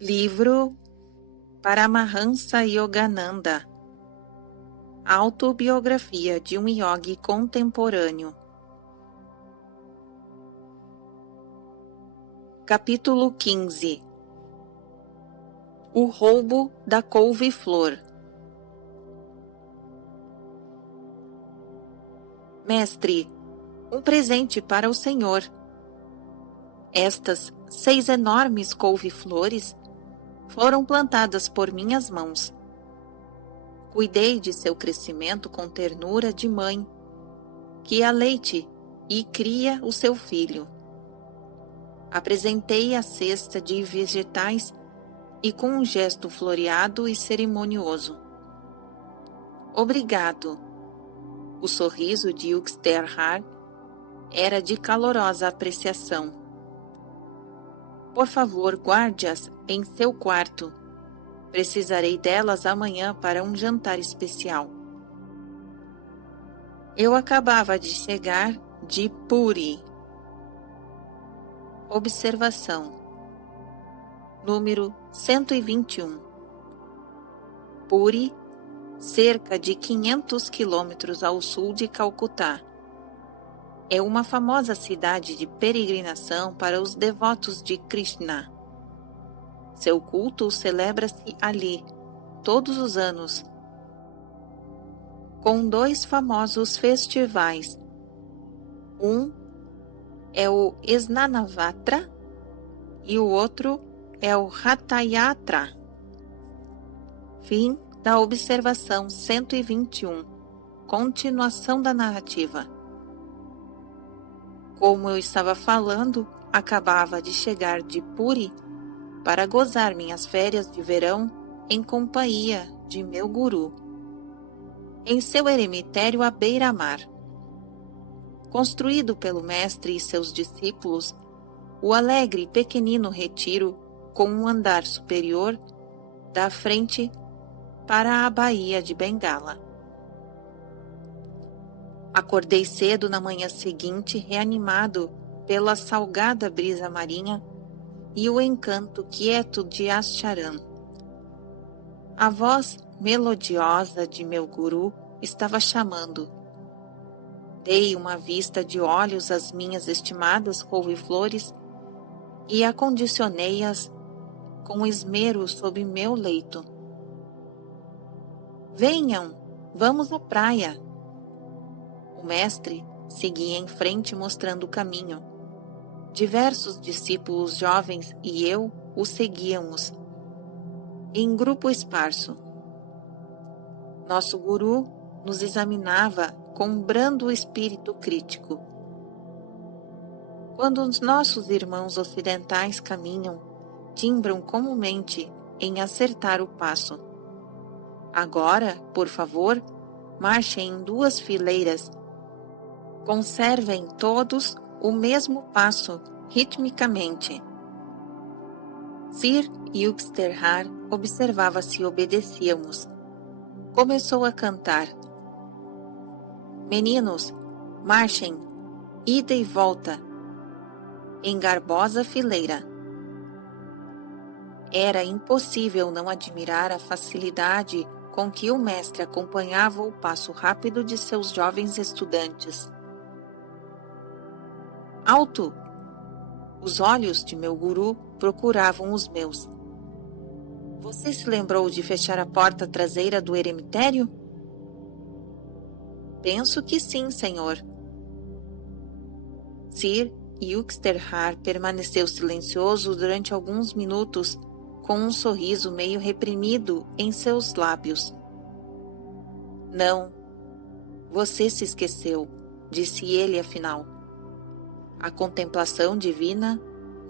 Livro Paramahansa Yogananda. Autobiografia de um yogi contemporâneo. Capítulo 15. O roubo da couve-flor. Mestre, um presente para o Senhor. Estas 6 enormes couve-flores foram plantadas por minhas mãos. Cuidei de seu crescimento com ternura de mãe, que a leite e cria o seu filho. Apresentei a cesta de vegetais e com um gesto floreado e cerimonioso. Obrigado. O sorriso de Yugeshthar era de calorosa apreciação. Por favor, guarde-as em seu quarto. Precisarei delas amanhã para um jantar especial. Eu acabava de chegar de Puri. Observação. Número 121. Puri, cerca de 500 quilômetros ao sul de Calcutá. É uma famosa cidade de peregrinação para os devotos de Krishna. Seu culto celebra-se ali, todos os anos, com 2 famosos festivais. Um é o Snanavatra e o outro é o Ratayatra. Fim da observação 121. Continuação da narrativa. Como eu estava falando, acabava de chegar de Puri para gozar minhas férias de verão em companhia de meu guru, em seu eremitério à beira-mar. Construído pelo mestre e seus discípulos, o alegre e pequenino retiro, com um andar superior, dá frente para a Baía de Bengala. Acordei cedo na manhã seguinte, reanimado pela salgada brisa marinha e o encanto quieto de Ascharan. A voz melodiosa de meu guru estava chamando. Dei uma vista de olhos às minhas estimadas couve-flores e acondicionei-as com esmero sob meu leito. Venham, vamos à praia. O mestre seguia em frente mostrando o caminho. Diversos discípulos jovens e eu o seguíamos, em grupo esparso. Nosso guru nos examinava com um brando espírito crítico. Quando os nossos irmãos ocidentais caminham, timbram comumente em acertar o passo. Agora, por favor, marchem em 2 fileiras. Conservem todos o mesmo passo, ritmicamente. Sir Yugeshthar observava se obedecíamos. Começou a cantar. Meninos, marchem, ida e volta, em garbosa fileira. Era impossível não admirar a facilidade com que o mestre acompanhava o passo rápido de seus jovens estudantes. Alto! Os olhos de meu guru procuravam os meus. Você se lembrou de fechar a porta traseira do eremitério? Penso que sim, senhor. Sir Yugeshthar permaneceu silencioso durante alguns minutos, com um sorriso meio reprimido em seus lábios. Não, você se esqueceu, disse ele afinal. A contemplação divina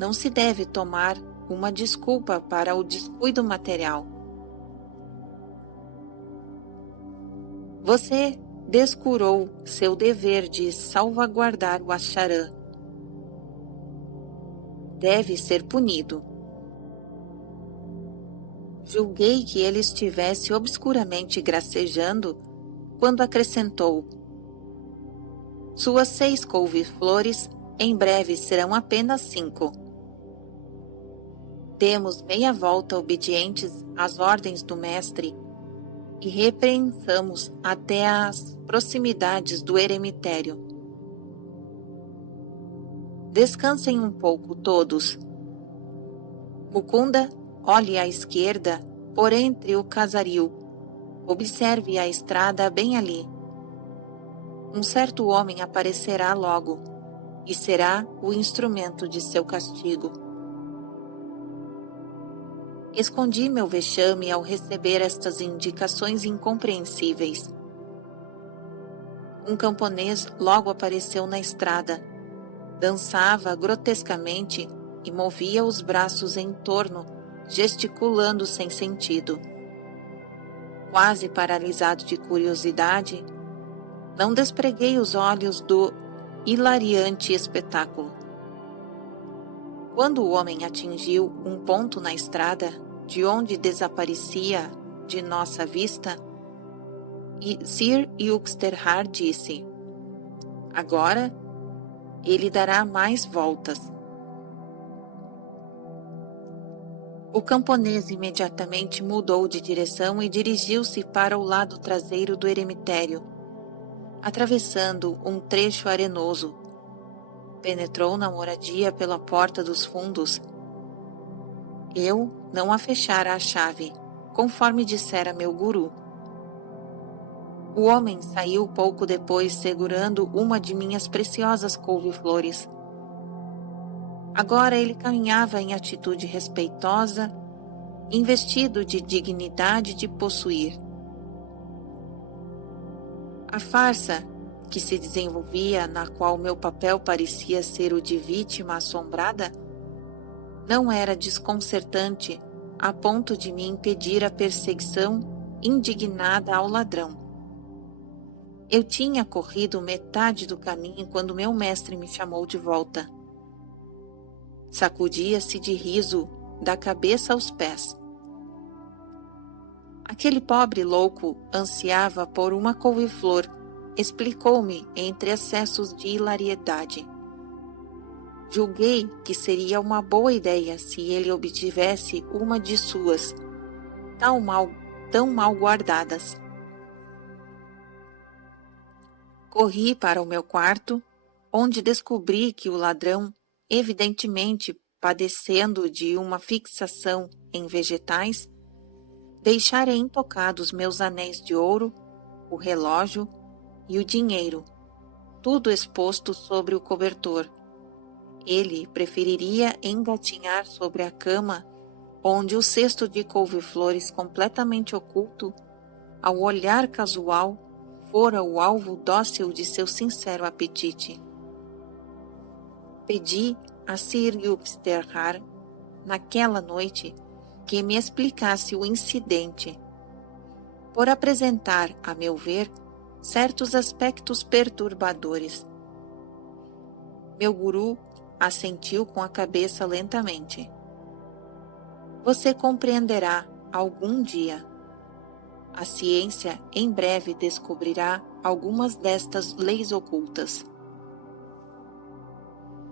não se deve tomar uma desculpa para o descuido material. Você descurou seu dever de salvaguardar o Ascharan. Deve ser punido. Julguei que ele estivesse obscuramente gracejando quando acrescentou: Suas 6 couve-flores em breve serão apenas 5. Demos meia volta obedientes às ordens do mestre e repreensamos até as proximidades do eremitério. Descansem um pouco todos. Mukunda, olhe à esquerda, por entre o casaril. Observe a estrada bem ali. Um certo homem aparecerá logo, e será o instrumento de seu castigo. Escondi meu vexame ao receber estas indicações incompreensíveis. Um camponês logo apareceu na estrada. Dançava grotescamente e movia os braços em torno, gesticulando sem sentido. Quase paralisado de curiosidade, não despreguei os olhos do hilariante espetáculo. Quando o homem atingiu um ponto na estrada, de onde desaparecia de nossa vista, Sir Yuxterhar disse: agora ele dará mais voltas. O camponês imediatamente mudou de direção e dirigiu-se para o lado traseiro do eremitério, atravessando um trecho arenoso. Penetrou na moradia pela porta dos fundos. Eu não a fechara a chave, conforme dissera meu guru. O homem saiu pouco depois segurando uma de minhas preciosas couve-flores. Agora ele caminhava em atitude respeitosa, investido de dignidade de possuir. A farsa que se desenvolvia, na qual meu papel parecia ser o de vítima assombrada, não era desconcertante a ponto de me impedir a perseguição indignada ao ladrão. Eu tinha corrido metade do caminho quando meu mestre me chamou de volta. Sacudia-se de riso da cabeça aos pés. Aquele pobre louco ansiava por uma couve-flor, explicou-me entre acessos de hilariedade. Julguei que seria uma boa ideia se ele obtivesse uma de suas, tão mal guardadas. Corri para o meu quarto, onde descobri que o ladrão, evidentemente padecendo de uma fixação em vegetais, deixara intocados meus anéis de ouro, o relógio e o dinheiro, tudo exposto sobre o cobertor. Ele preferiria engatinhar sobre a cama, onde o cesto de couve-flores completamente oculto, ao olhar casual, fora o alvo dócil de seu sincero apetite. Pedi a Sir Yuxterhar, naquela noite, que me explicasse o incidente, por apresentar, a meu ver, certos aspectos perturbadores. Meu guru assentiu com a cabeça lentamente. Você compreenderá algum dia. A ciência em breve descobrirá algumas destas leis ocultas.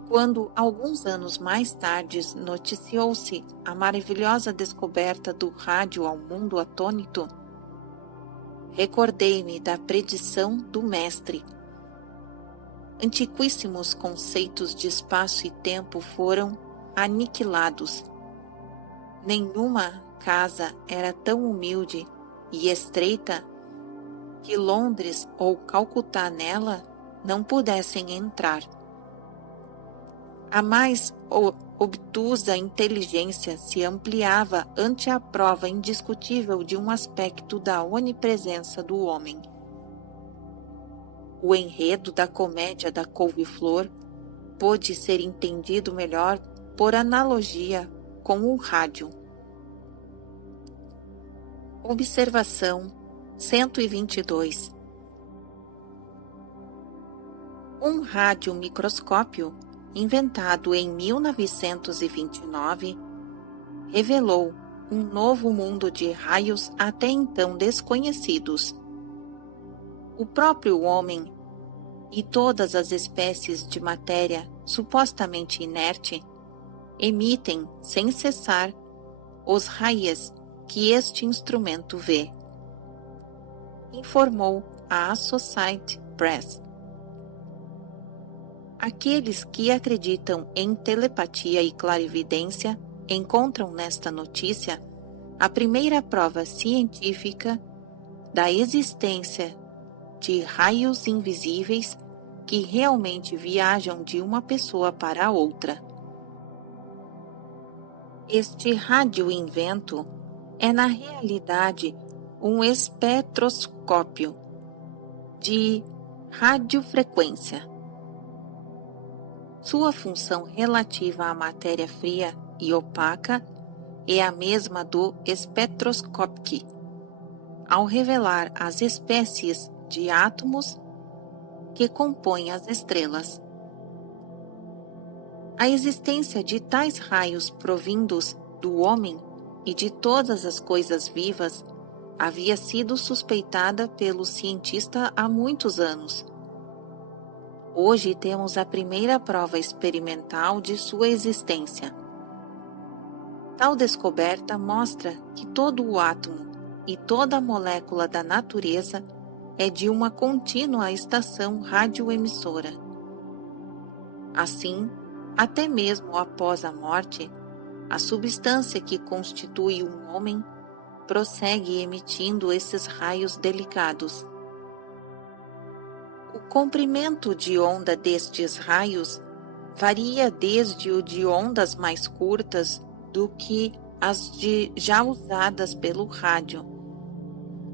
Quando, alguns anos mais tarde, noticiou-se a maravilhosa descoberta do rádio ao mundo atônito, recordei-me da predição do mestre. Antiquíssimos conceitos de espaço e tempo foram aniquilados. Nenhuma casa era tão humilde e estreita que Londres ou Calcutá nela não pudessem entrar. A mais obtusa inteligência se ampliava ante a prova indiscutível de um aspecto da onipresença do homem. O enredo da comédia da couve-flor pôde ser entendido melhor por analogia com o rádio. Observação 122. Um radiomicroscópio, inventado em 1929, revelou um novo mundo de raios até então desconhecidos. O próprio homem e todas as espécies de matéria supostamente inerte emitem, sem cessar, os raios que este instrumento vê, informou a Associated Press. Aqueles que acreditam em telepatia e clarividência encontram nesta notícia a primeira prova científica da existência de raios invisíveis que realmente viajam de uma pessoa para outra. Este radioinvento é, na realidade, um espectroscópio de radiofrequência. Sua função relativa à matéria fria e opaca é a mesma do espectroscópio, ao revelar as espécies de átomos que compõem as estrelas. A existência de tais raios provindos do homem e de todas as coisas vivas havia sido suspeitada pelo cientista há muitos anos. Hoje temos a primeira prova experimental de sua existência. Tal descoberta mostra que todo o átomo e toda a molécula da natureza é de uma contínua estação radioemissora. Assim, até mesmo após a morte, a substância que constitui um homem prossegue emitindo esses raios delicados. O comprimento de onda destes raios varia desde o de ondas mais curtas do que as já usadas pelo rádio,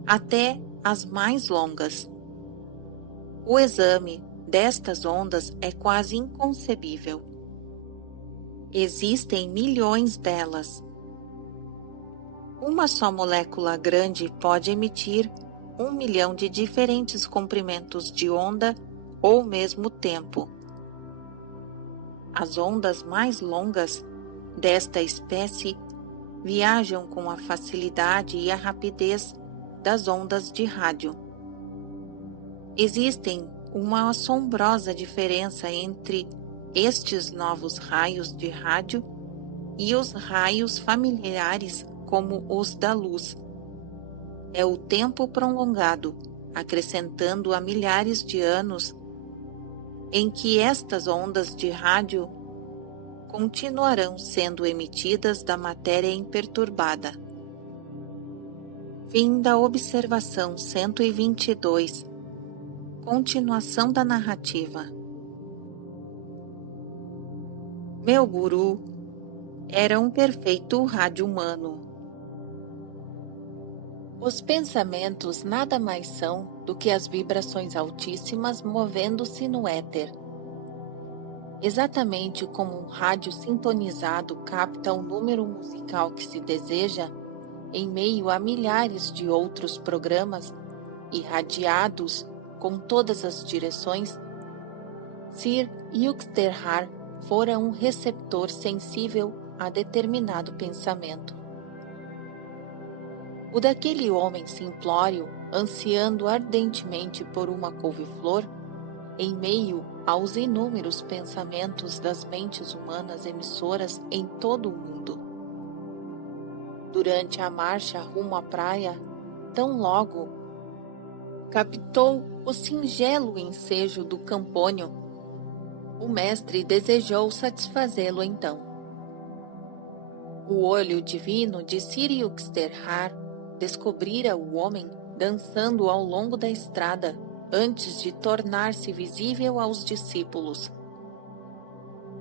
até as mais longas. O exame destas ondas é quase inconcebível. Existem milhões delas. Uma só molécula grande pode emitir 1 milhão de diferentes comprimentos de onda ao mesmo tempo. As ondas mais longas desta espécie viajam com a facilidade e a rapidez das ondas de rádio. Existem uma assombrosa diferença entre estes novos raios de rádio e os raios familiares como os da luz. É o tempo prolongado, acrescentando a milhares de anos, em que estas ondas de rádio continuarão sendo emitidas da matéria imperturbada. Fim da observação 122. Continuação da narrativa. Meu guru era um perfeito rádio-humano. Os pensamentos nada mais são do que as vibrações altíssimas movendo-se no éter. Exatamente como um rádio sintonizado capta o número musical que se deseja, em meio a milhares de outros programas irradiados com todas as direções, Sir Yuxterhar fora um receptor sensível a determinado pensamento. O daquele homem simplório, ansiando ardentemente por uma couve-flor, em meio aos inúmeros pensamentos das mentes humanas emissoras em todo o mundo. Durante a marcha rumo à praia, tão logo captou o singelo ensejo do Campônio. O mestre desejou satisfazê-lo então. O olho divino de Sir Yuxterhar descobrira o homem dançando ao longo da estrada antes de tornar-se visível aos discípulos.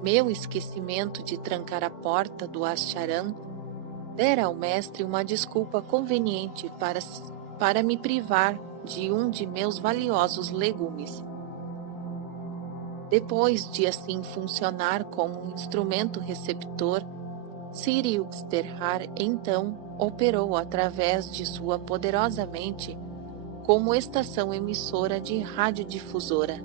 Meu esquecimento de trancar a porta do Ashram dera ao mestre uma desculpa conveniente para me privar de um de meus valiosos legumes. Depois de assim funcionar como um instrumento receptor, Sir Yuxterhar então operou através de sua poderosa mente como estação emissora de radiodifusora.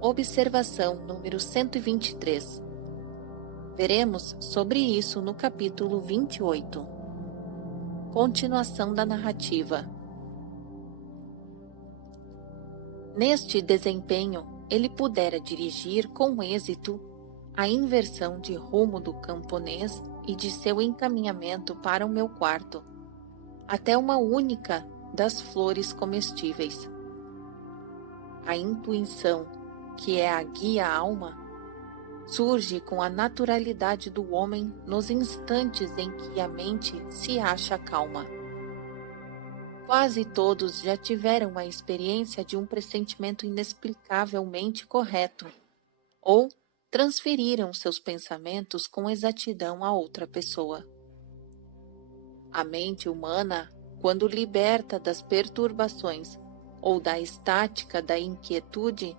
Observação número 123. Veremos sobre isso no capítulo 28. Continuação da narrativa. Neste desempenho, ele pudera dirigir com êxito a inversão de rumo do camponês e de seu encaminhamento para o meu quarto, até uma única das flores comestíveis. A intuição, que é a guia-alma, surge com a naturalidade do homem nos instantes em que a mente se acha calma. Quase todos já tiveram a experiência de um pressentimento inexplicavelmente correto, ou transferiram seus pensamentos com exatidão a outra pessoa. A mente humana, quando liberta das perturbações ou da estática da inquietude,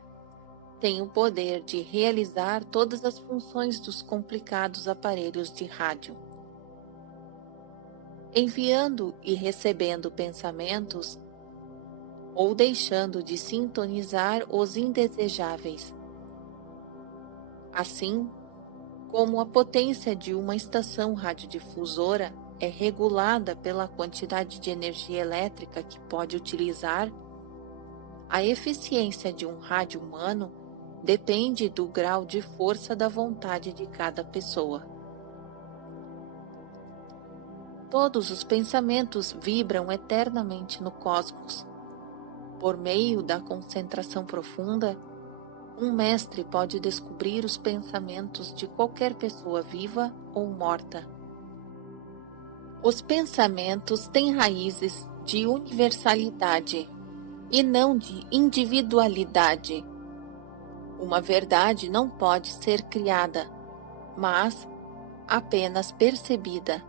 tem o poder de realizar todas as funções dos complicados aparelhos de rádio. Enviando e recebendo pensamentos, ou deixando de sintonizar os indesejáveis. Assim como a potência de uma estação radiodifusora é regulada pela quantidade de energia elétrica que pode utilizar, a eficiência de um rádio humano depende do grau de força da vontade de cada pessoa. Todos os pensamentos vibram eternamente no cosmos. Por meio da concentração profunda, um mestre pode descobrir os pensamentos de qualquer pessoa viva ou morta. Os pensamentos têm raízes de universalidade e não de individualidade. Uma verdade não pode ser criada, mas apenas percebida.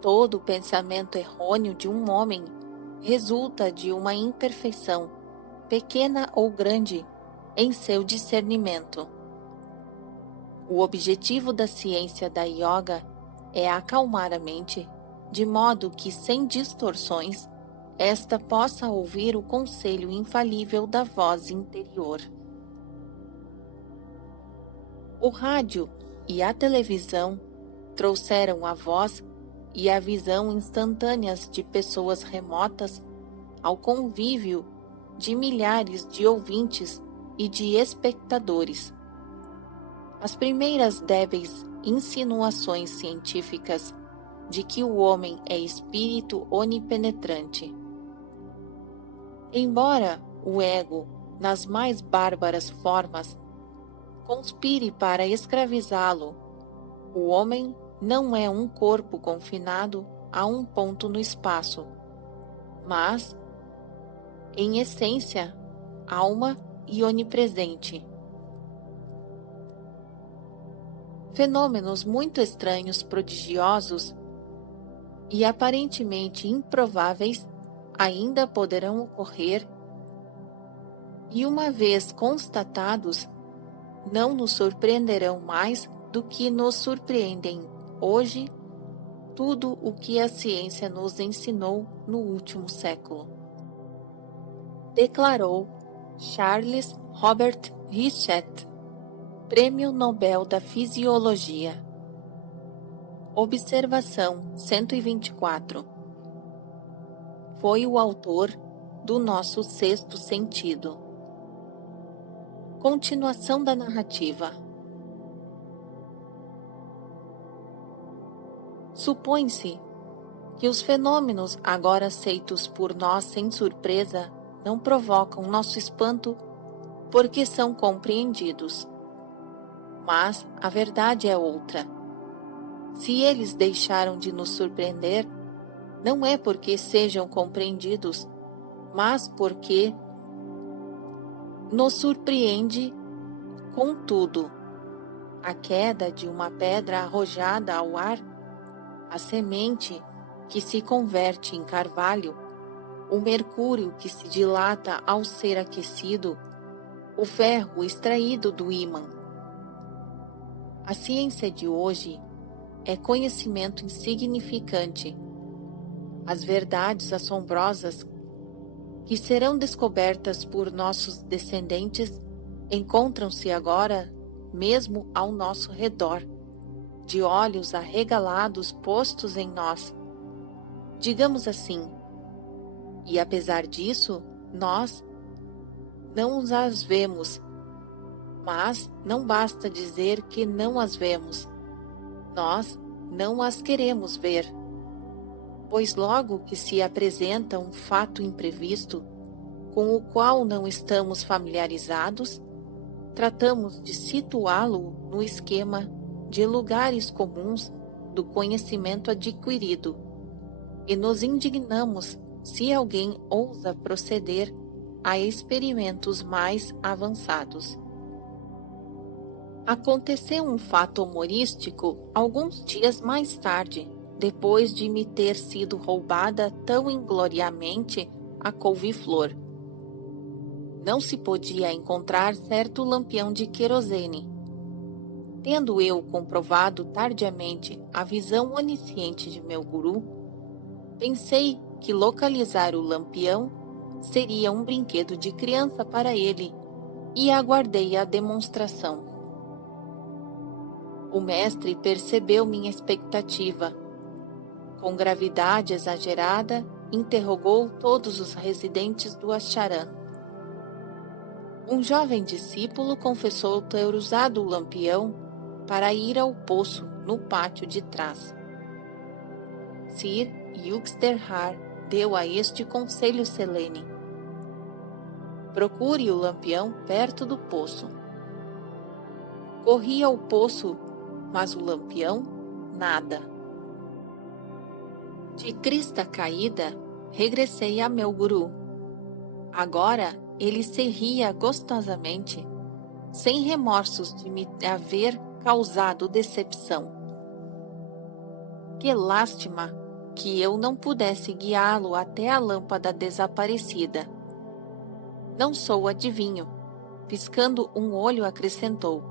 Todo pensamento errôneo de um homem resulta de uma imperfeição, pequena ou grande, em seu discernimento. O objetivo da ciência da yoga é acalmar a mente, de modo que, sem distorções, esta possa ouvir o conselho infalível da voz interior. O rádio e a televisão trouxeram a voz e a visão instantâneas de pessoas remotas ao convívio de milhares de ouvintes e de espectadores. As primeiras débeis insinuações científicas de que o homem é espírito onipenetrante. Embora o ego, nas mais bárbaras formas, conspire para escravizá-lo, o homem não é um corpo confinado a um ponto no espaço, mas, em essência, alma e onipresente. Fenômenos muito estranhos, prodigiosos e aparentemente improváveis ainda poderão ocorrer e, uma vez constatados, não nos surpreenderão mais do que nos surpreendem hoje tudo o que a ciência nos ensinou no último século. Declarou Charles Robert Richet, Prêmio Nobel da Fisiologia. Observação 124. Foi o autor do nosso sexto sentido. Continuação da narrativa. Supõe-se que os fenômenos agora aceitos por nós sem surpresa não provocam nosso espanto porque são compreendidos. Mas a verdade é outra. Se eles deixaram de nos surpreender, não é porque sejam compreendidos, mas porque nos surpreende com tudo. A queda de uma pedra arrojada ao ar, a semente que se converte em carvalho, o mercúrio que se dilata ao ser aquecido, o ferro extraído do ímã. A ciência de hoje é conhecimento insignificante. As verdades assombrosas que serão descobertas por nossos descendentes encontram-se agora mesmo ao nosso redor, de olhos arregalados postos em nós, digamos assim. E apesar disso, nós não as vemos, Mas não basta dizer que não as vemos. Nós não as queremos ver, pois logo que se apresenta um fato imprevisto, com o qual não estamos familiarizados, tratamos de situá-lo no esquema de lugares comuns do conhecimento adquirido e nos indignamos se alguém ousa proceder a experimentos mais avançados. Aconteceu um fato humorístico alguns dias mais tarde, depois de me ter sido roubada tão ingloriamente a couve-flor. Não se podia encontrar certo lampião de querosene. Tendo eu comprovado tardiamente a visão onisciente de meu guru, pensei que localizar o lampião seria um brinquedo de criança para ele e aguardei a demonstração. O mestre percebeu minha expectativa. Com gravidade exagerada, interrogou todos os residentes do Acharan. Um jovem discípulo confessou ter usado o lampião para ir ao poço no pátio de trás. Sir Yuxterhar deu a este conselho solene: procure o lampião perto do poço. Corri ao poço, mas o lampião, nada. De crista caída, regressei a meu guru. Agora ele se ria gostosamente, sem remorsos de me haver causado decepção. Que lástima que eu não pudesse guiá-lo até a lâmpada desaparecida. Não sou adivinho, piscando um olho acrescentou.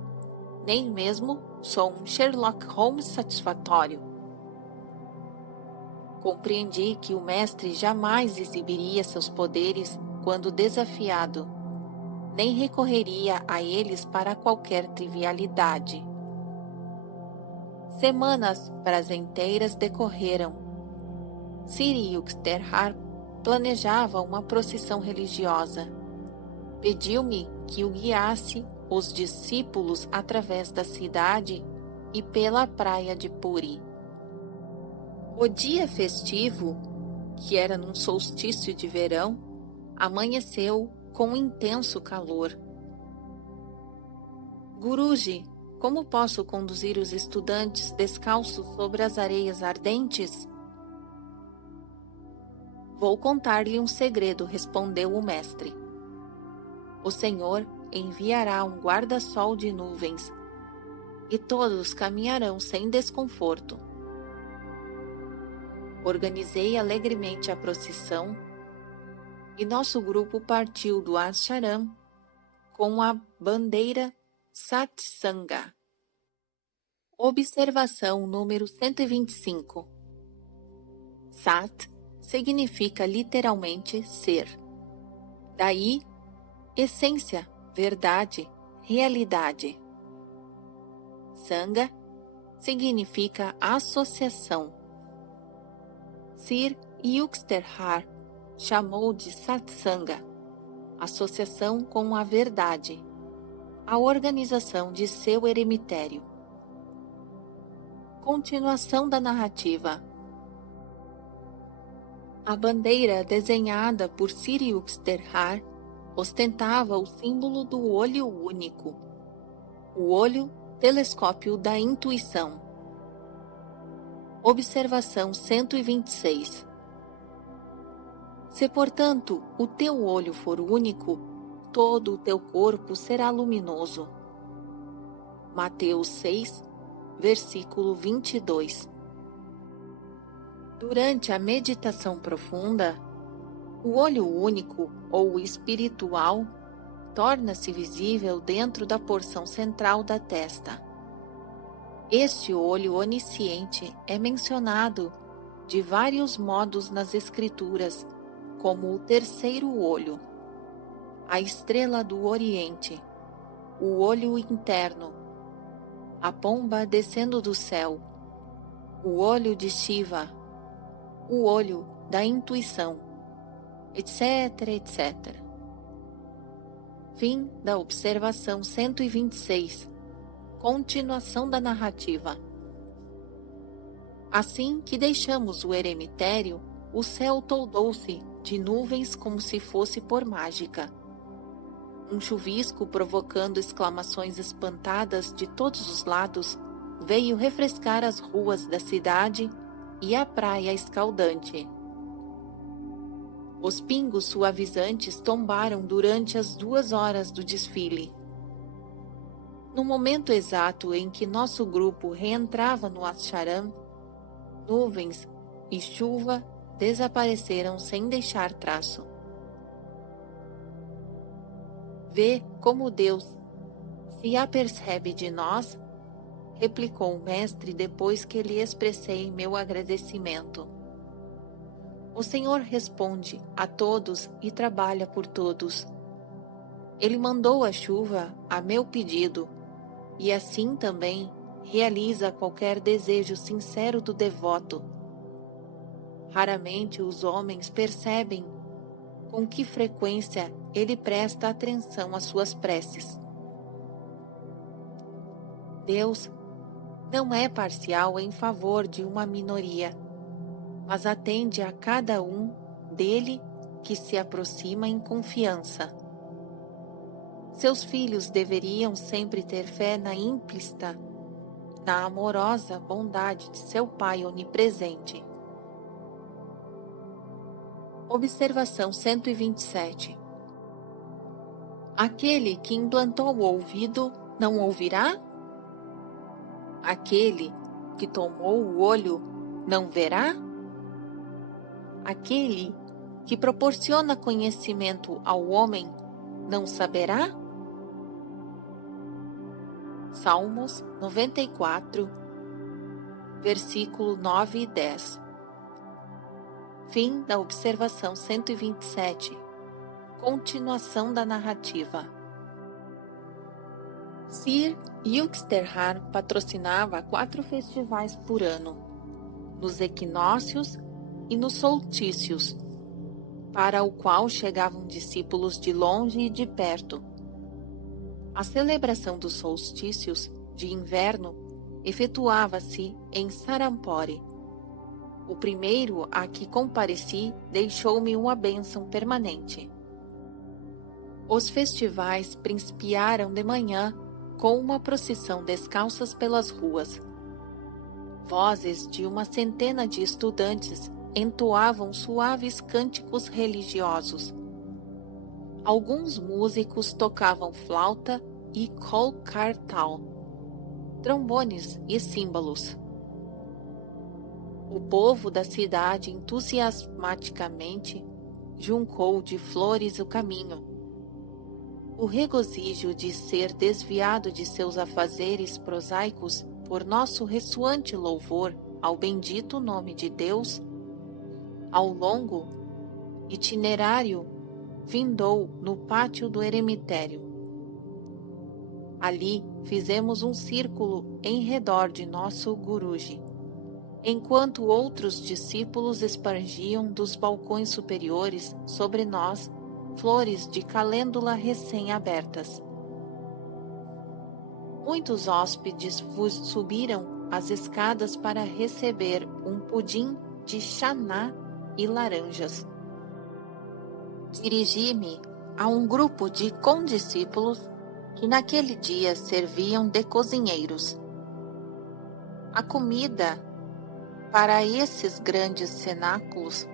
Nem mesmo sou um Sherlock Holmes satisfatório. Compreendi que o mestre jamais exibiria seus poderes quando desafiado, nem recorreria a eles para qualquer trivialidade. Semanas prazenteiras decorreram. Sir Yuxterhar planejava uma procissão religiosa. Pediu-me que o guiasse os discípulos através da cidade e pela praia de Puri. O dia festivo, que era num solstício de verão, amanheceu com intenso calor. Guruji, como posso conduzir os estudantes descalços sobre as areias ardentes? Vou contar-lhe um segredo, respondeu o mestre. O Senhor enviará um guarda-sol de nuvens, e todos caminharão sem desconforto. Organizei alegremente a procissão, e nosso grupo partiu do Acharam com a bandeira Satsanga. Observação número 125. Sat significa literalmente ser. Daí, essência, verdade, realidade. Sangha significa associação. Sir Yuxterhar chamou de Satsanga, associação com a verdade, a organização de seu eremitério. Continuação da narrativa. A bandeira desenhada por Sir Yuxterhar ostentava o símbolo do olho único, o olho telescópio da intuição. Observação 126. Se, portanto, o teu olho for único, todo o teu corpo será luminoso. Mateus 6, versículo 22. Durante a meditação profunda, o olho único ou espiritual torna-se visível dentro da porção central da testa. Este olho onisciente é mencionado de vários modos nas Escrituras, como o terceiro olho, a estrela do Oriente, o olho interno, a pomba descendo do céu, o olho de Shiva, o olho da intuição, etc, etc. Fim da observação 126. Continuação da narrativa. Assim que deixamos o eremitério, o céu toldou-se de nuvens como se fosse por mágica. Um chuvisco provocando exclamações espantadas de todos os lados veio refrescar as ruas da cidade e a praia escaldante. Os pingos suavizantes tombaram durante as 2 horas do desfile. No momento exato em que nosso grupo reentrava no Ascharam, nuvens e chuva desapareceram sem deixar traço. Vê como Deus se apercebe de nós, replicou o mestre depois que lhe expressei meu agradecimento. O Senhor responde a todos e trabalha por todos. Ele mandou a chuva a meu pedido, e assim também realiza qualquer desejo sincero do devoto. Raramente os homens percebem com que frequência ele presta atenção às suas preces. Deus não é parcial em favor de uma minoria, mas atende a cada um dele que se aproxima em confiança. Seus filhos deveriam sempre ter fé na implícita, na amorosa bondade de seu Pai onipresente. Observação 127. Aquele que implantou o ouvido não ouvirá? Aquele que tomou o olho não verá? Aquele que proporciona conhecimento ao homem não saberá? Salmos 94, versículo 9 e 10. Fim da observação 127. Continuação da narrativa. Sir Yuxterhar patrocinava 4 festivais por ano, nos equinócios e nos solstícios, para o qual chegavam discípulos de longe e de perto. A celebração dos solstícios de inverno efetuava-se em Sarampore. O primeiro a que compareci deixou-me uma bênção permanente. Os festivais principiaram de manhã com uma procissão descalças pelas ruas. Vozes de uma centena de estudantes entoavam suaves cânticos religiosos. Alguns músicos tocavam flauta e kolkartal, trombones e símbolos. O povo da cidade entusiasmaticamente juncou de flores o caminho. O regozijo de ser desviado de seus afazeres prosaicos por nosso ressoante louvor ao bendito nome de Deus, ao longo itinerário findou no pátio do eremitério. Ali fizemos um círculo em redor de nosso guruji, enquanto outros discípulos espargiam dos balcões superiores sobre nós flores de calêndula recém-abertas. Muitos hóspedes subiram as escadas para receber um pudim de chaná e laranjas. Dirigi-me a um grupo de condiscípulos que naquele dia serviam de cozinheiros. A comida para esses grandes cenáculos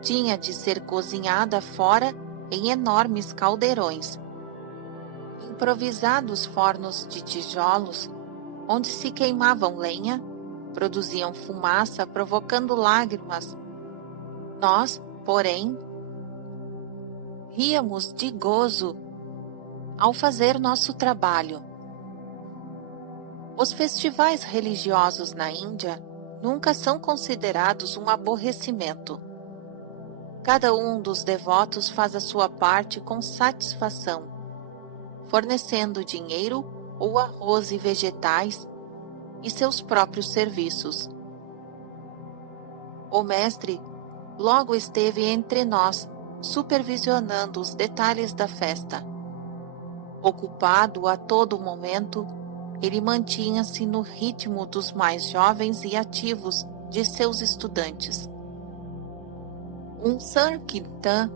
tinha de ser cozinhada fora em enormes caldeirões, improvisados fornos de tijolos, onde se queimavam lenha, produziam fumaça provocando lágrimas. Nós, porém, ríamos de gozo ao fazer nosso trabalho. Os festivais religiosos na Índia nunca são considerados um aborrecimento. Cada um dos devotos faz a sua parte com satisfação, fornecendo dinheiro ou arroz e vegetais e seus próprios serviços. O mestre logo esteve entre nós supervisionando os detalhes da festa. Ocupado a todo momento, ele mantinha-se no ritmo dos mais jovens e ativos de seus estudantes. Um sankirtan,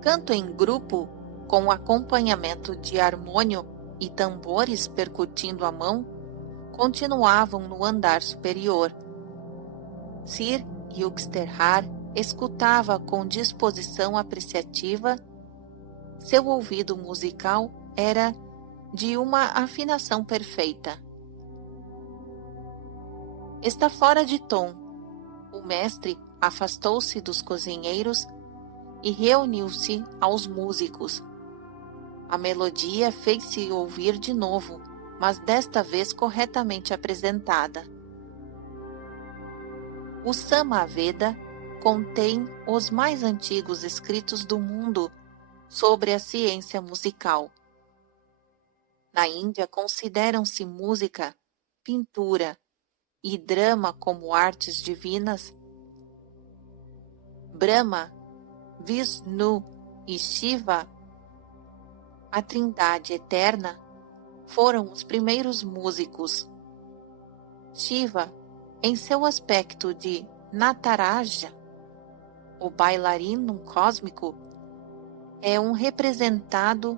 canto em grupo com acompanhamento de harmônio e tambores percutindo a mão, continuavam no andar superior. Sir Yuxterhar escutava com disposição apreciativa. Seu ouvido musical era de uma afinação perfeita. Está fora de tom. O mestre afastou-se dos cozinheiros e reuniu-se aos músicos. A melodia fez-se ouvir de novo, mas desta vez corretamente apresentada. O Samaveda contém os mais antigos escritos do mundo sobre a ciência musical. Na Índia consideram-se música, pintura e drama como artes divinas. Brahma, Vishnu e Shiva, a Trindade eterna, foram os primeiros músicos. Shiva, em seu aspecto de Nataraja, o bailarino cósmico, é um representado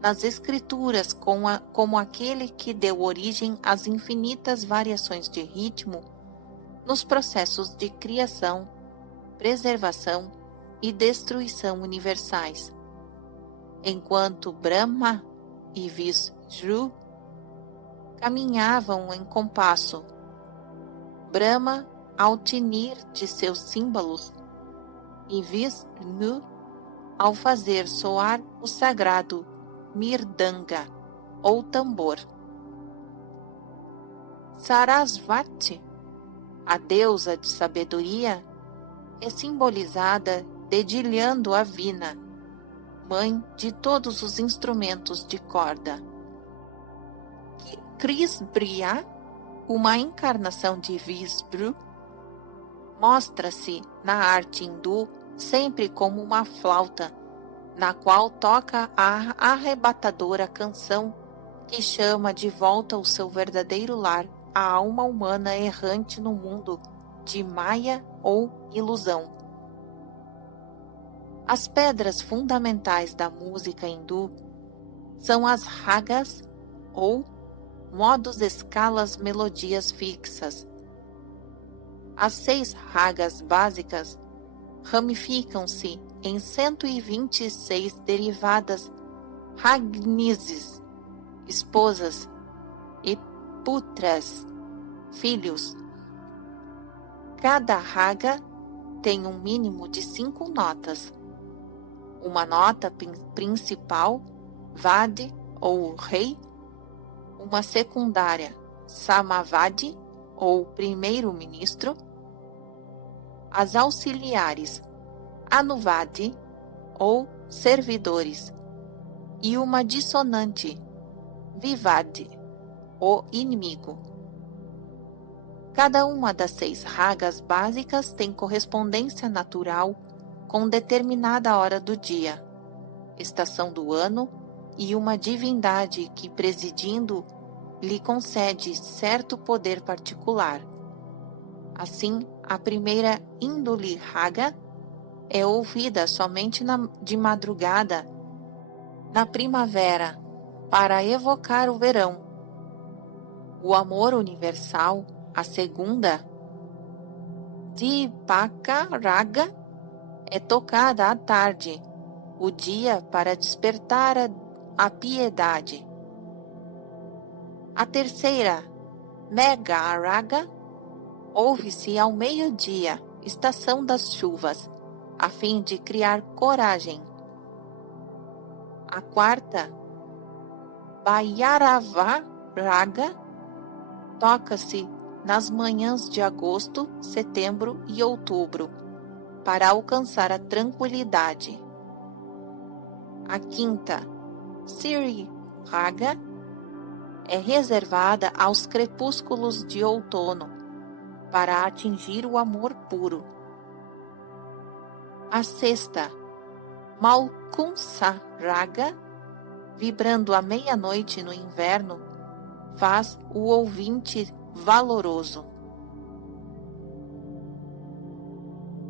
nas escrituras como aquele que deu origem às infinitas variações de ritmo nos processos de criação, preservação e destruição universais, enquanto Brahma e Vishnu caminhavam em compasso. Brahma ao tinir de seus símbolos e Vishnu ao fazer soar o sagrado mirdanga ou tambor. Sarasvati, a deusa de sabedoria, é simbolizada dedilhando a vina, mãe de todos os instrumentos de corda. Krisbriya, uma encarnação de Vishnu, mostra-se na arte hindu sempre como uma flauta, na qual toca a arrebatadora canção que chama de volta ao seu verdadeiro lar a alma humana errante no mundo de Maya ou ilusão. As pedras fundamentais da música hindu são as ragas ou modos, escalas, melodias fixas. As 6 ragas básicas ramificam-se em 126 derivadas ragnises, esposas, e putras, filhos. Cada raga tem um mínimo de 5 notas. Uma nota principal, Vadi ou rei, uma secundária, Samavadi ou primeiro-ministro, as auxiliares, Anuvadi ou servidores, e uma dissonante, Vivadi, o inimigo. Cada uma das 6 ragas básicas tem correspondência natural com determinada hora do dia, estação do ano e uma divindade que, presidindo, lhe concede certo poder particular. Assim, a primeira índole raga é ouvida somente de madrugada, na primavera, para evocar o verão. O amor universal, a segunda, Dipaka Raga, é tocada à tarde, o dia para despertar a piedade. A terceira, Megha Raga, ouve-se ao meio-dia, estação das chuvas, a fim de criar coragem. A quarta, Bhairava Raga, toca-se nas manhãs de agosto, setembro e outubro, para alcançar a tranquilidade. A quinta, Sri Raga, é reservada aos crepúsculos de outono, para atingir o amor puro. A sexta, Malkunsa Raga, vibrando à meia-noite no inverno, faz o ouvinte valoroso.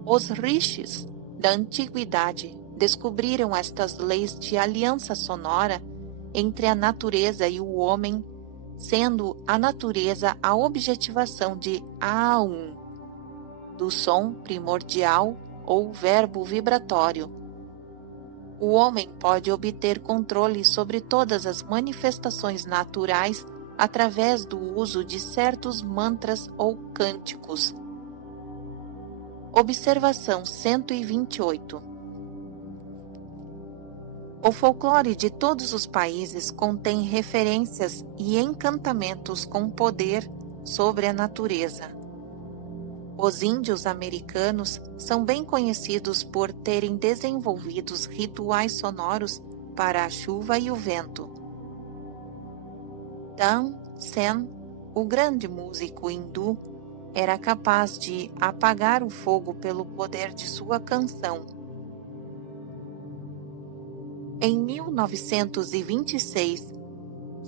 Os rishis da antiguidade descobriram estas leis de aliança sonora entre a natureza e o homem, sendo a natureza a objetivação de Aum, do som primordial ou verbo vibratório. O homem pode obter controle sobre todas as manifestações naturais através do uso de certos mantras ou cânticos. Observação 128. O folclore de todos os países contém referências e encantamentos com poder sobre a natureza. Os índios americanos são bem conhecidos por terem desenvolvidos rituais sonoros para a chuva e o vento. Tan Sen, o grande músico hindu, era capaz de apagar o fogo pelo poder de sua canção. Em 1926,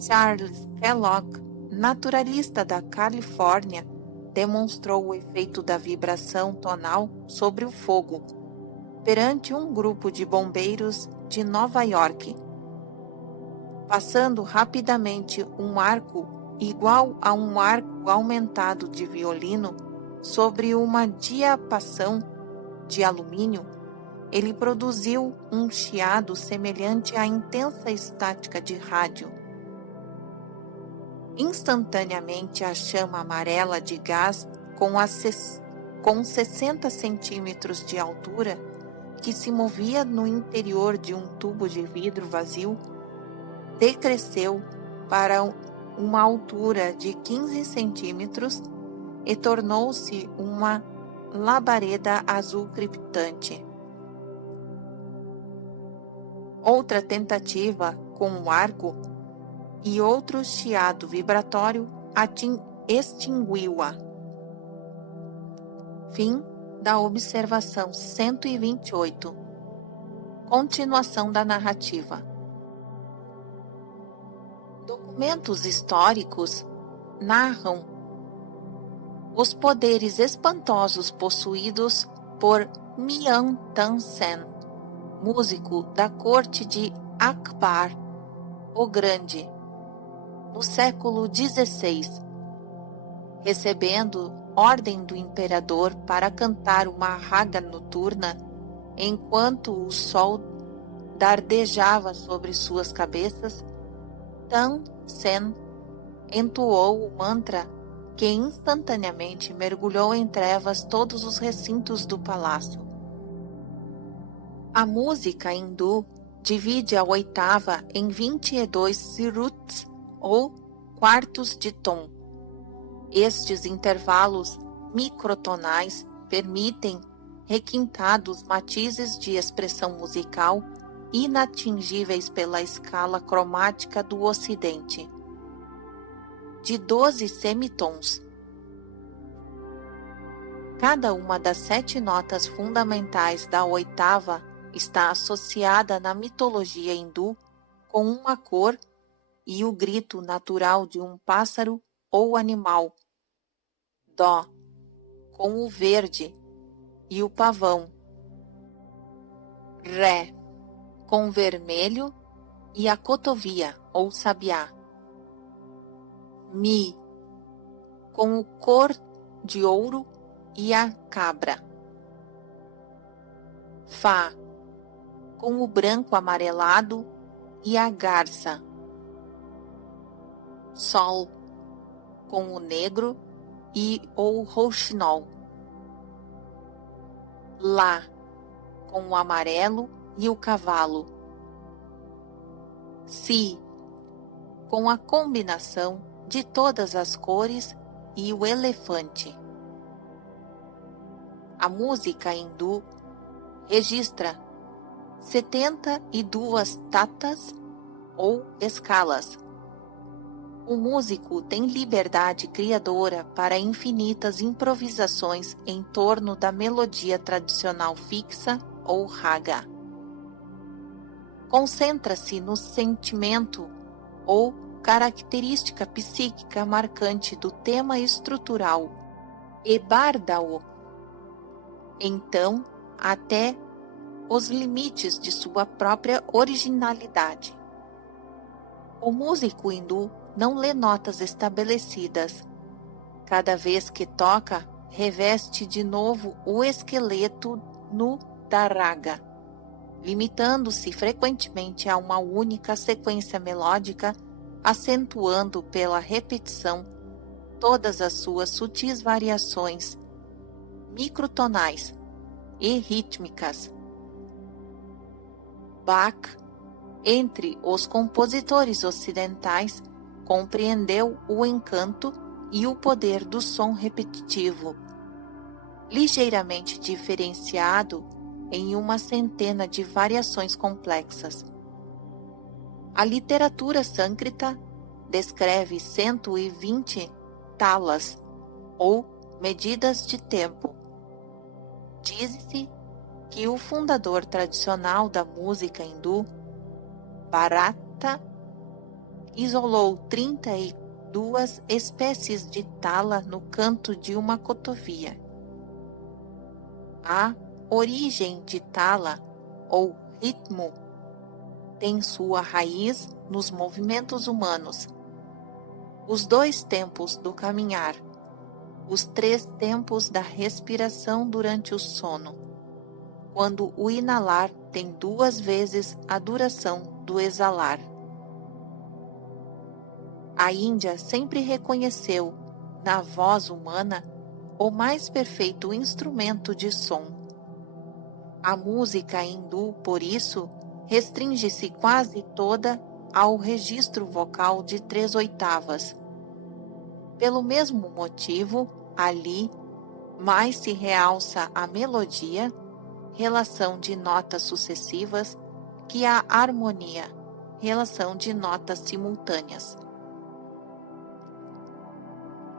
Charles Kellogg, naturalista da Califórnia, demonstrou o efeito da vibração tonal sobre o fogo perante um grupo de bombeiros de Nova York. Passando rapidamente um arco igual a um arco aumentado de violino sobre uma diapason de alumínio, ele produziu um chiado semelhante à intensa estática de rádio. Instantaneamente, a chama amarela de gás com 60 centímetros de altura, que se movia no interior de um tubo de vidro vazio, decresceu para uma altura de 15 centímetros e tornou-se uma labareda azul crepitante. Outra tentativa com um arco e outro chiado vibratório extinguiu-a. Fim da observação 128. Continuação da narrativa. Documentos históricos narram os poderes espantosos possuídos por Mian Tan Sen, músico da corte de Akbar o Grande, no século XVI, recebendo ordem do imperador para cantar uma raga noturna enquanto o sol dardejava sobre suas cabeças. Tan Sen entoou o mantra que instantaneamente mergulhou em trevas todos os recintos do palácio. A música hindu divide a oitava em 22 siruts, ou quartos de tom. Estes intervalos microtonais permitem requintados matizes de expressão musical inatingíveis pela escala cromática do Ocidente, de 12 semitons. Cada uma das 7 notas fundamentais da oitava está associada na mitologia hindu com uma cor e o grito natural de um pássaro ou animal. Dó, com o verde e o pavão. Ré, com vermelho e a cotovia ou sabiá. Mi, com o cor de ouro e a cabra. Fá, com o branco amarelado e a garça. Sol, com o negro e o rouxinol. Lá, com o amarelo e o cavalo. Si, com a combinação de todas as cores e o elefante. A música hindu registra 72 tatas ou escalas. O músico tem liberdade criadora para infinitas improvisações em torno da melodia tradicional fixa ou raga. Concentra-se no sentimento ou característica psíquica marcante do tema estrutural e barda-o, então, até os limites de sua própria originalidade. O músico hindu não lê notas estabelecidas. Cada vez que toca, reveste de novo o esqueleto nu da raga, limitando-se frequentemente a uma única sequência melódica, acentuando pela repetição todas as suas sutis variações microtonais e rítmicas. Bach, entre os compositores ocidentais, compreendeu o encanto e o poder do som repetitivo, ligeiramente diferenciado em uma centena de variações complexas. A literatura sânscrita descreve 120 talas, ou medidas de tempo. Diz-se que o fundador tradicional da música hindu, Bharata, isolou 32 espécies de tala no canto de uma cotovia. A origem de tala, ou ritmo, tem sua raiz nos movimentos humanos, os 2 tempos do caminhar, os 3 tempos da respiração durante o sono, quando o inalar tem 2 vezes a duração do exalar. A Índia sempre reconheceu, na voz humana, o mais perfeito instrumento de som. A música hindu, por isso, restringe-se quase toda ao registro vocal de 3 oitavas. Pelo mesmo motivo, ali, mais se realça a melodia, relação de notas sucessivas, que a harmonia, relação de notas simultâneas.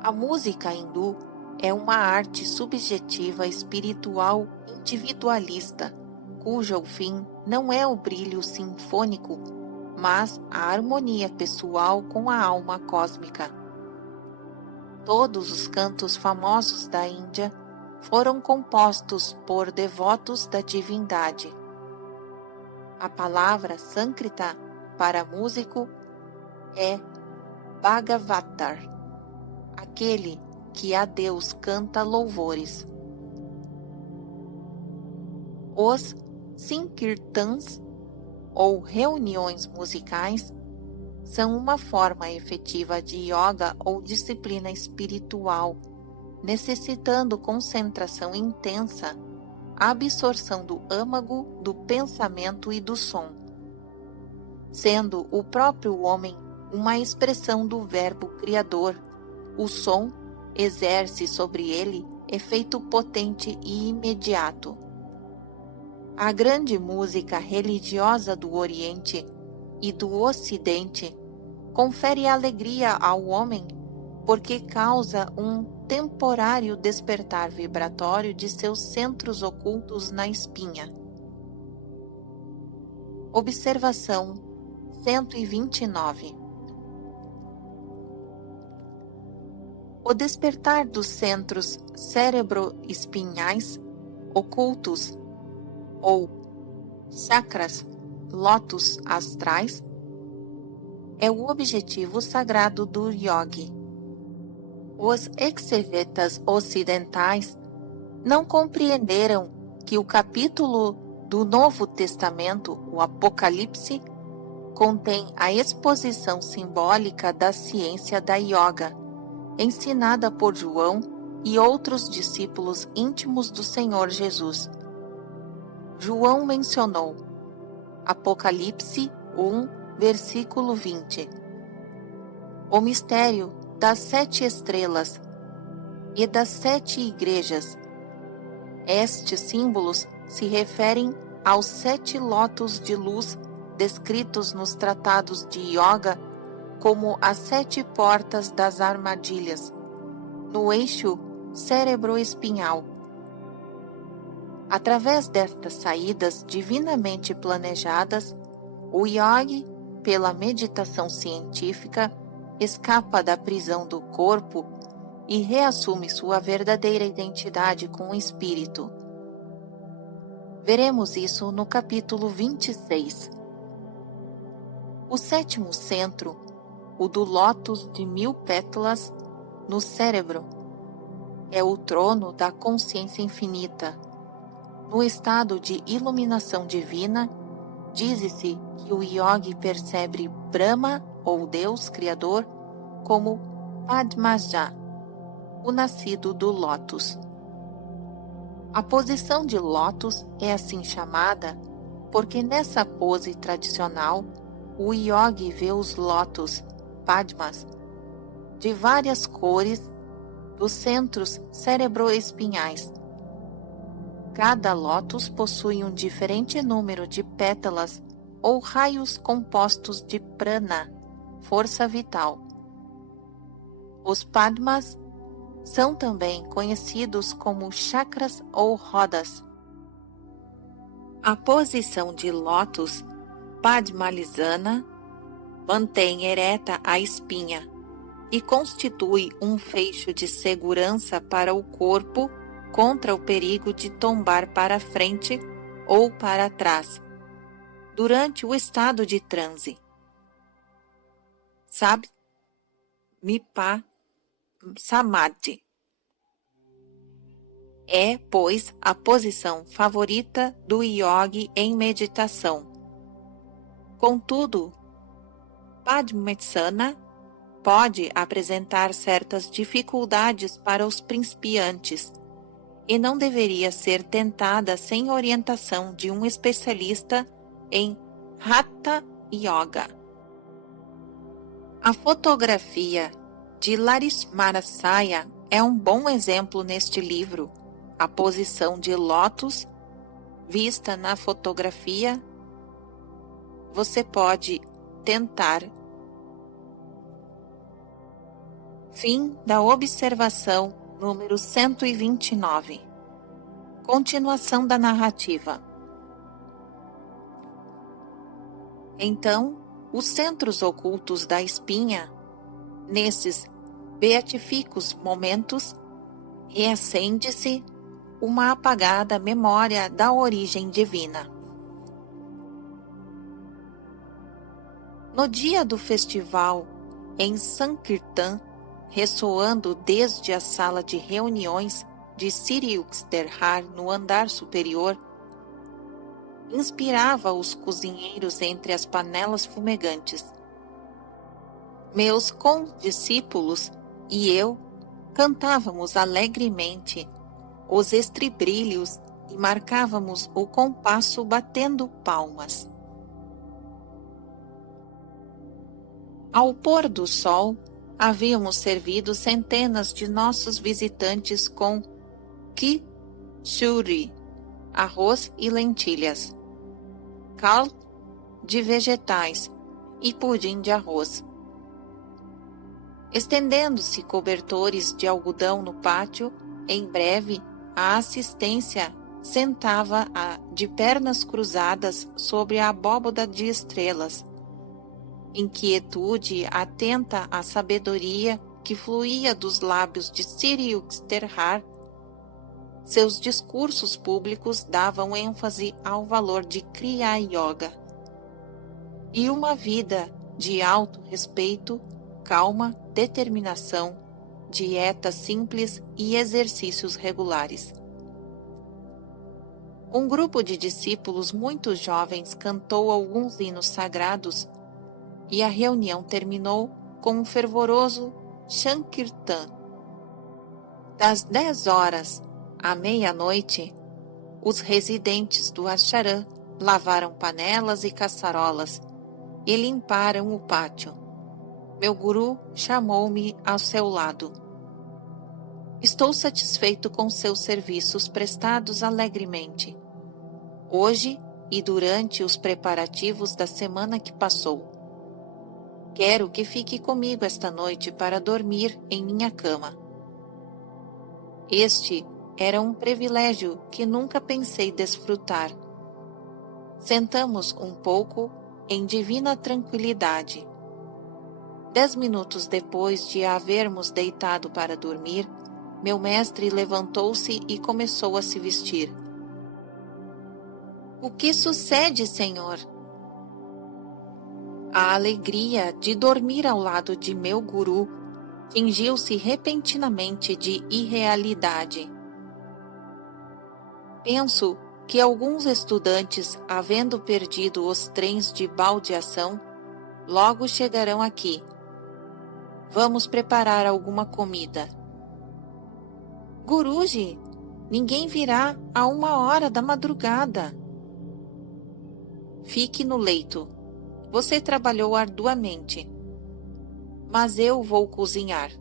A música hindu é uma arte subjetiva espiritual individualista, cujo fim não é o brilho sinfônico, mas a harmonia pessoal com a alma cósmica. Todos os cantos famosos da Índia foram compostos por devotos da divindade. A palavra sânscrita para músico é Bhagavatar, aquele que a Deus canta louvores. Os Sankirtans, ou reuniões musicais, são uma forma efetiva de yoga ou disciplina espiritual, necessitando concentração intensa, absorção do âmago, do pensamento e do som. Sendo o próprio homem uma expressão do verbo criador, o som exerce sobre ele efeito potente e imediato. A grande música religiosa do Oriente e do Ocidente confere alegria ao homem porque causa um temporário despertar vibratório de seus centros ocultos na espinha. Observação 129. O despertar dos centros cerebroespinhais ocultos ou chakras lótus astrais é o objetivo sagrado do yogi. Os exegetas ocidentais não compreenderam que o capítulo do Novo Testamento, o Apocalipse, contém a exposição simbólica da ciência da yoga, ensinada por João e outros discípulos íntimos do Senhor Jesus. João mencionou Apocalipse 1, versículo 20. O mistério das 7 estrelas e das 7 igrejas. Estes símbolos se referem aos 7 lótus de luz descritos nos tratados de yoga como as 7 portas das armadilhas, no eixo cerebroespinhal. Através destas saídas divinamente planejadas, o yogi, pela meditação científica, escapa da prisão do corpo e reassume sua verdadeira identidade com o espírito. Veremos isso no capítulo 26. O sétimo centro, o do lótus de 1000 pétalas no cérebro, é o trono da consciência infinita. No estado de iluminação divina, diz-se que o yogi percebe Brahma, ou Deus Criador, como Padmaja, o nascido do lótus. A posição de lótus é assim chamada porque nessa pose tradicional, o yogi vê os lótus, Padmas, de várias cores dos centros cerebroespinhais. Cada lótus possui um diferente número de pétalas ou raios compostos de prana, força vital. Os padmas são também conhecidos como chakras ou rodas. A posição de lótus padmalisana mantém ereta a espinha e constitui um fecho de segurança para o corpo contra o perigo de tombar para frente ou para trás durante o estado de transe. Mipa Samadhi. É, pois, a posição favorita do yogi em meditação. Contudo, Padmasana pode apresentar certas dificuldades para os principiantes e não deveria ser tentada sem orientação de um especialista em Hatha Yoga. A fotografia de Larismarasaya é um bom exemplo neste livro. A posição de lótus vista na fotografia, você pode tentar. Fim da observação número 129. Continuação da narrativa. Então, os centros ocultos da espinha, nesses beatíficos momentos, reacende-se uma apagada memória da origem divina. No dia do festival, em Sankirtan, ressoando desde a sala de reuniões de Sri Uksterhar no andar superior, inspirava os cozinheiros entre as panelas fumegantes. Meus condiscípulos e eu cantávamos alegremente os estribrilhos e marcávamos o compasso batendo palmas. Ao pôr do sol, havíamos servido centenas de nossos visitantes com khichdi, arroz e lentilhas, caldo de vegetais e pudim de arroz. Estendendo-se cobertores de algodão no pátio, em breve a assistência sentava de pernas cruzadas sobre a abóboda de estrelas. Inquietude atenta à sabedoria que fluía dos lábios de Sri Uksterhar. Seus discursos públicos davam ênfase ao valor de Kriya Yoga e uma vida de alto respeito, calma, determinação, dieta simples e exercícios regulares. Um grupo de discípulos muito jovens cantou alguns hinos sagrados e a reunião terminou com um fervoroso Sankirtan. Das 10 horas à meia-noite, os residentes do ashram lavaram panelas e caçarolas e limparam o pátio. Meu guru chamou-me ao seu lado. Estou satisfeito com seus serviços prestados alegremente, hoje e durante os preparativos da semana que passou. Quero que fique comigo esta noite para dormir em minha cama. Este era um privilégio que nunca pensei desfrutar. Sentamos um pouco em divina tranquilidade. 10 minutos depois de a havermos deitado para dormir, meu mestre levantou-se e começou a se vestir. O que sucede, senhor? A alegria de dormir ao lado de meu guru tingiu-se repentinamente de irrealidade. Penso que alguns estudantes, havendo perdido os trens de baldeação, logo chegarão aqui. Vamos preparar alguma comida. Guruji, ninguém virá a 1 hora da madrugada. Fique no leito. Você trabalhou arduamente. Mas eu vou cozinhar.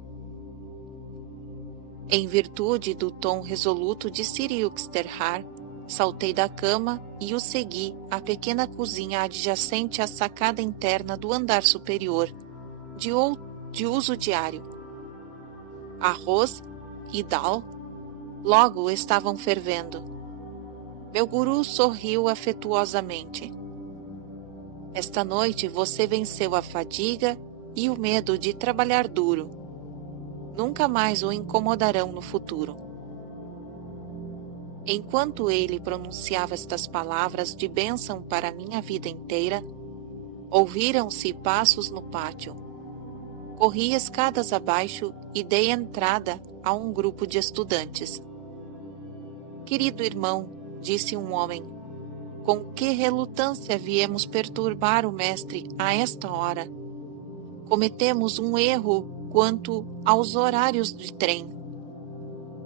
Em virtude do tom resoluto de Sri Yukteswar, saltei da cama e o segui à pequena cozinha adjacente à sacada interna do andar superior, de uso diário. Arroz e dal logo estavam fervendo. Meu guru sorriu afetuosamente. Esta noite você venceu a fadiga e o medo de trabalhar duro. Nunca mais o incomodarão no futuro. Enquanto ele pronunciava estas palavras de bênção para minha vida inteira, ouviram-se passos no pátio. Corri escadas abaixo e dei entrada a um grupo de estudantes. Querido irmão, disse um homem, com que relutância viemos perturbar o mestre a esta hora? Cometemos um erro quanto aos horários de trem.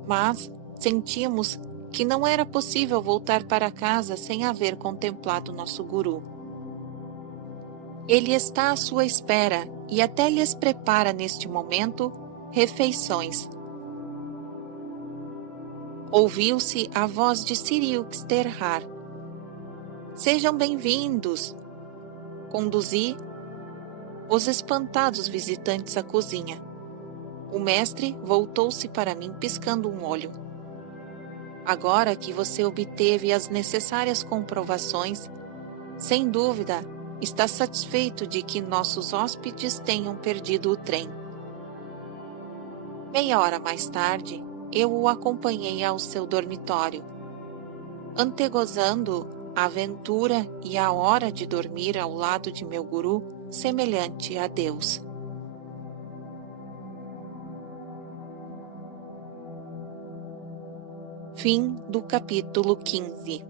Mas sentimos que não era possível voltar para casa sem haver contemplado nosso guru. Ele está à sua espera e até lhes prepara neste momento refeições. Ouviu-se a voz de Sri Yukteswar. Sejam bem-vindos! Conduzi os espantados visitantes à cozinha. O mestre voltou-se para mim piscando um olho. Agora que você obteve as necessárias comprovações, sem dúvida, está satisfeito de que nossos hóspedes tenham perdido o trem. 30 minutos mais tarde, eu o acompanhei ao seu dormitório, antegozando a aventura e a hora de dormir ao lado de meu guru, semelhante a Deus. Fim do capítulo 15.